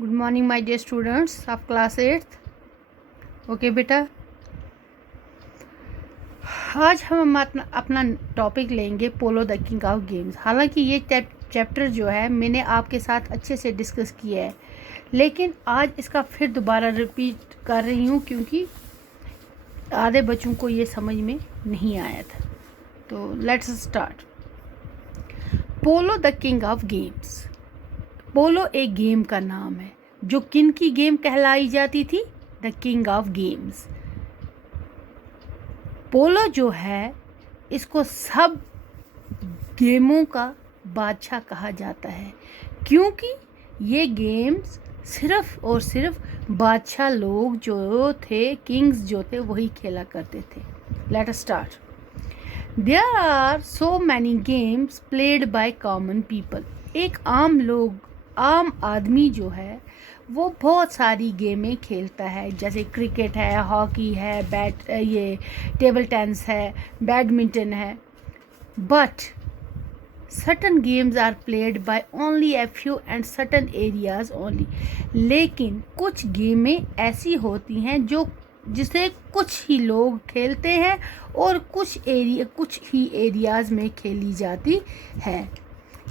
Good morning my dear students of class 8th। Okay बेटा, आज हम अपना टॉपिक लेंगे polo the king of games. हालांकि ये चैप्टर जो है मैंने आपके साथ अच्छे से डिस्कस किया है, लेकिन आज इसका फिर दोबारा रिपीट कर रही हूँ क्योंकि आधे बच्चों को ये समझ में नहीं आया था। तो let's start. Polo the king of games. Polo एक गेम का नाम है जो किन की गेम कहलाई जाती थी? The king of games. Polo जो है इसको सब गेमों का बादशाह कहा जाता है, क्योंकि ये गेम्स सिर्फ और सिर्फ बादशाह लोग जो थे, किंग्स जो थे, वही खेला करते थे। Let us start. There are so many games played by common people. एक आम आदमी जो है वो बहुत सारी गेमें खेलता है, जैसे क्रिकेट है, हॉकी है, ये टेबल टेनिस है, बैडमिंटन है। But certain games are played by only a few and certain areas only. लेकिन कुछ गेमें ऐसी होती हैं जिसे कुछ ही लोग खेलते हैं और कुछ ही एरियाज में खेली जाती है।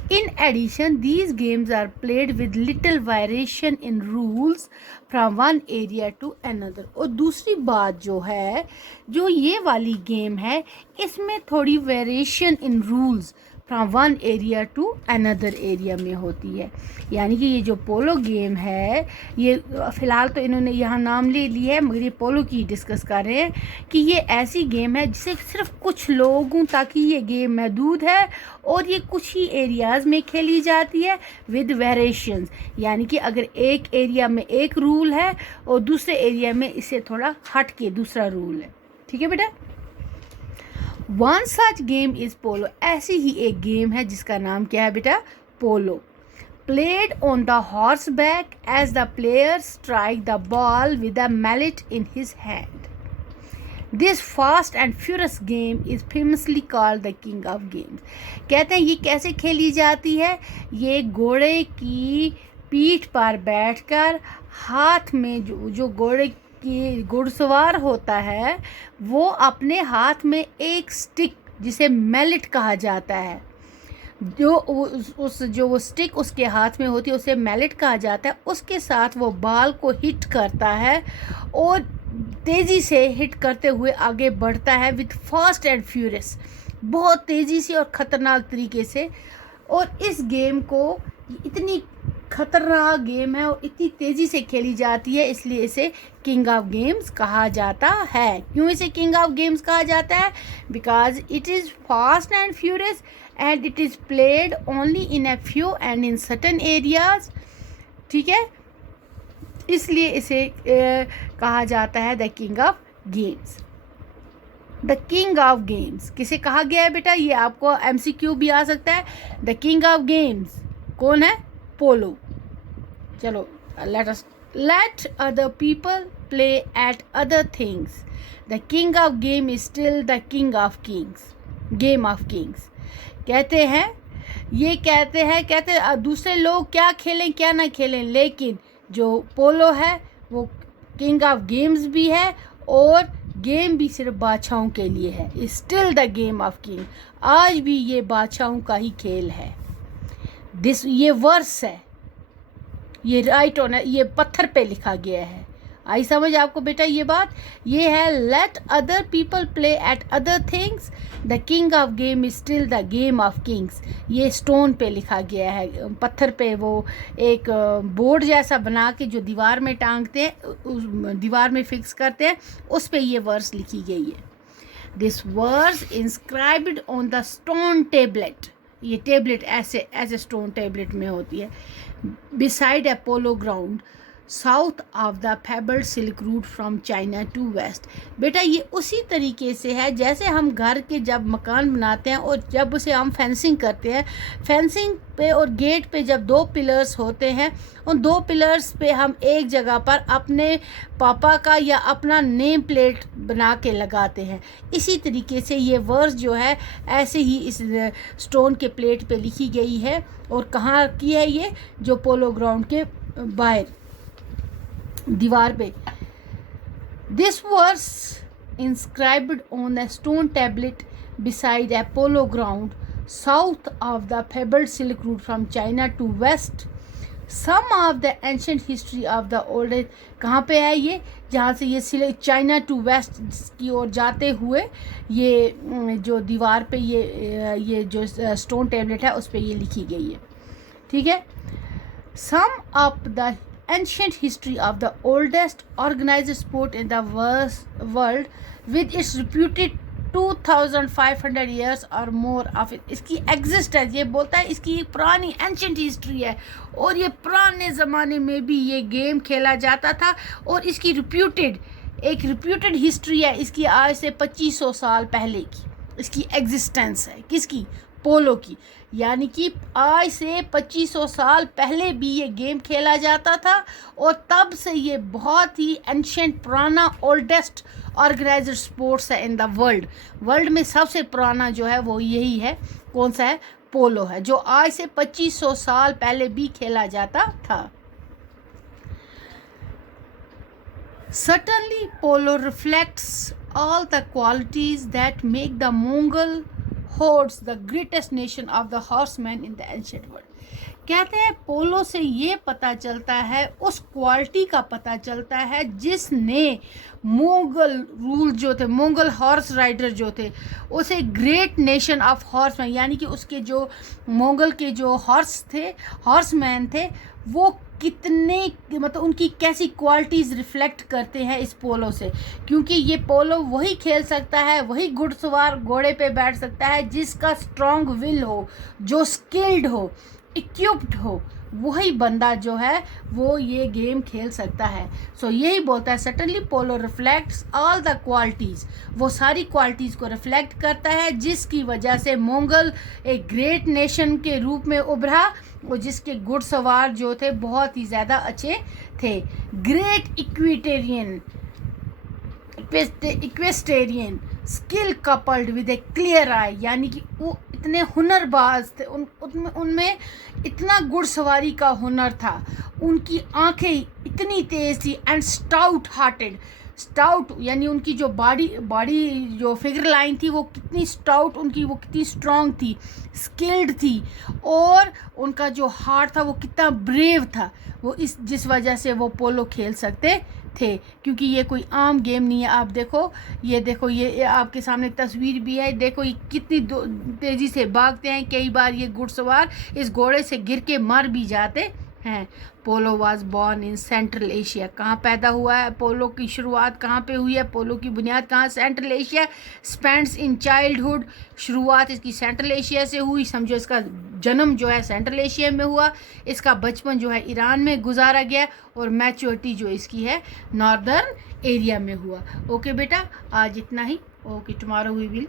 In addition, these games are played with little variation in rules from one area to another। और दूसरी बात जो है, जो ये वाली गेम है, इसमें थोड़ी variation in rules from one area to another area में होती है। यानी कि ये जो पोलो गेम है, ये फ़िलहाल तो इन्होंने यहाँ नाम ले लिया है, मगर ये पोलो की डिस्कस कर रहे हैं कि ये ऐसी गेम है जिसे सिर्फ कुछ लोगों तक ही ये गेम महदूद है और ये कुछ ही एरियाज़ में खेली जाती है विद वेरिएशंस। यानी कि अगर एक एरिया में एक रूल है और दूसरे एरिया में इसे थोड़ा हट के दूसरा रूल है। ठीक है बेटा। वन सच गेम इज़ पोलो। ऐसी ही एक गेम है जिसका नाम क्या है बेटा? Polo. Played on the horse back as the player strike the ball with the mallet in his hand. This fast and furious game is famously called the king of games. कहते हैं ये कैसे खेली जाती है? ये घोड़े की पीठ पर बैठकर हाथ में जो घोड़े कि घुड़सवार होता है वो अपने हाथ में एक स्टिक, जिसे मैलेट कहा जाता है, जो वो स्टिक उसके हाथ में होती है उसे मैलेट कहा जाता है। उसके साथ वो बॉल को हिट करता है और तेज़ी से हिट करते हुए आगे बढ़ता है विथ फास्ट एंड फ्यूरियस, बहुत तेज़ी से और ख़तरनाक तरीके से। और इस गेम को इतनी खतरनाक गेम है और इतनी तेज़ी से खेली जाती है, इसलिए इसे किंग ऑफ गेम्स कहा जाता है। क्यों इसे किंग ऑफ गेम्स कहा जाता है? Because it is fast and furious and it is played only in A few and in certain areas. ठीक है, इसलिए इसे कहा जाता है the king of games. The king of games किसे कहा गया है बेटा? ये आपको MCQ भी आ सकता है। द किंग ऑफ गेम्स कौन है? पोलो। चलो, let other people play at other things. The king of game is still the king of kings. Game of kings। कहते हैं दूसरे लोग क्या खेलें क्या ना खेलें, लेकिन जो पोलो है वो किंग ऑफ गेम्स भी है और गेम भी सिर्फ बादशाहों के लिए है। Still the game of king. आज भी ये बादशाहों का ही खेल है। ये वर्स है, ये राइट ऑन है, ये पत्थर पे लिखा गया है। आई समझ आपको बेटा ये बात? ये है let other people play at other things, the king of game is still the game of Kings. ये स्टोन पे लिखा गया है, पत्थर पे वो एक बोर्ड जैसा बना के जो दीवार में टांगते हैं, उस दीवार में फिक्स करते हैं, उस पे ये वर्स लिखी गई है। This verse inscribed on the stone tablet. ये टेबलेट ऐसे स्टोन टेबलेट में होती है। Beside a polo ground south of the fabled silk route from China to west. बेटा ये उसी तरीके से है जैसे हम घर के जब मकान बनाते हैं और जब उसे हम फेंसिंग करते हैं, फेंसिंग पे और गेट पे जब दो पिलर्स होते हैं, उन दो पिलर्स पे हम एक जगह पर अपने पापा का या अपना नेम प्लेट बना के लगाते हैं। इसी तरीके से ये वर्स जो है ऐसे ही इस स्टोन के प्लेट पे लिखी गई है। और कहाँ की है ये? जो पोलो ग्राउंड के बाहर दीवार पे। This verse inscribed on a stone tablet beside Apollo ground south of the fabled Silk Route from China to West. Some of the ancient history of the oldest, कहाँ पे है ये, जहाँ से ये चाइना टू वेस्ट की ओर जाते हुए ये जो दीवार पे ये जो स्टोन टेबलेट है उस पे ये लिखी गई है, ठीक है। Sum up the ancient history of the oldest organized sport in the world with its reputed 2500 years or more of it. इसकी एग्जिस्टेंस, ये बोलता है इसकी पुरानी एंशंट हिस्ट्री है और ये पुराने ज़माने में भी ये गेम खेला जाता था और इसकी एक रिप्यूटेड हिस्ट्री है इसकी आज से 2500 साल पहले की इसकी एग्जिस्टेंस है। किसकी? पोलो की। यानी कि आज से 2500 साल पहले भी ये गेम खेला जाता था और तब से ये बहुत ही एंशंट पुराना ओल्डेस्ट ऑर्गेनाइज्ड स्पोर्ट्स है इन द वर्ल्ड में सबसे पुराना जो है वो यही है। कौन सा है? पोलो है, जो आज से 2500 साल पहले भी खेला जाता था। Certainly polo reflects all the qualities that make the Mongol hordes the greatest nation of the horsemen in the ancient world. कहते हैं पोलो से ये पता चलता है, उस क्वालिटी का पता चलता है जिसने मोगल रूल जो थे, मोगल हॉर्स राइडर जो थे, उसे ग्रेट नेशन ऑफ हॉर्समैन, यानी कि उसके जो मोगल के जो हॉर्समैन थे वो कितने, मतलब उनकी कैसी क्वालिटीज़ रिफ्लेक्ट करते हैं इस पोलो से। क्योंकि ये पोलो वही खेल सकता है, वही घुड़सवार घोड़े पे बैठ सकता है जिसका स्ट्रॉन्ग विल हो, जो स्किल्ड हो, इक्विप्ड हो, वही बंदा जो है वो ये गेम खेल सकता है। सो यही बोलता है suddenly polo reflects all the qualities, वो सारी क्वालिटीज़ को रिफ्लेक्ट करता है जिसकी वजह से मंगोल एक ग्रेट नेशन के रूप में उभरा और जिसके घुड़सवार जो थे बहुत ही ज़्यादा अच्छे थे। Great equestrian skill coupled with a clear eye, यानी कि वो इतने हुनरबाज थे, उनमें इतना घुड़सवारी का हुनर था, उनकी आंखें इतनी तेज़ थी। एंड स्टाउट यानी उनकी जो बॉडी जो फिगर लाइन थी वो कितनी स्टाउट, उनकी वो कितनी स्ट्रांग थी, स्किल्ड थी, और उनका जो हार्ट था वो कितना ब्रेव था। वो जिस वजह से वो पोलो खेल सकते थे, क्योंकि ये कोई आम गेम नहीं है। आप देखो ये आपके सामने एक तस्वीर भी है, देखो ये कितनी तेज़ी से भागते हैं। कई बार ये घुड़सवार इस घोड़े से गिर के मर भी जाते हैं। Polo was born in central Asia, कहाँ पैदा हुआ है पोलो की शुरुआत कहाँ पे हुई है, पोलो की बुनियाद कहाँ? Central Asia. Spends in childhood, शुरुआत इसकी सेंट्रल एशिया से हुई, समझो इसका जन्म जो है सेंट्रल एशिया में हुआ, इसका बचपन जो है ईरान में गुजारा गया और मैच्योरिटी जो इसकी है नॉर्दर्न एरिया में हुआ। ओके बेटा, आज इतना ही। Okay, tomorrow we will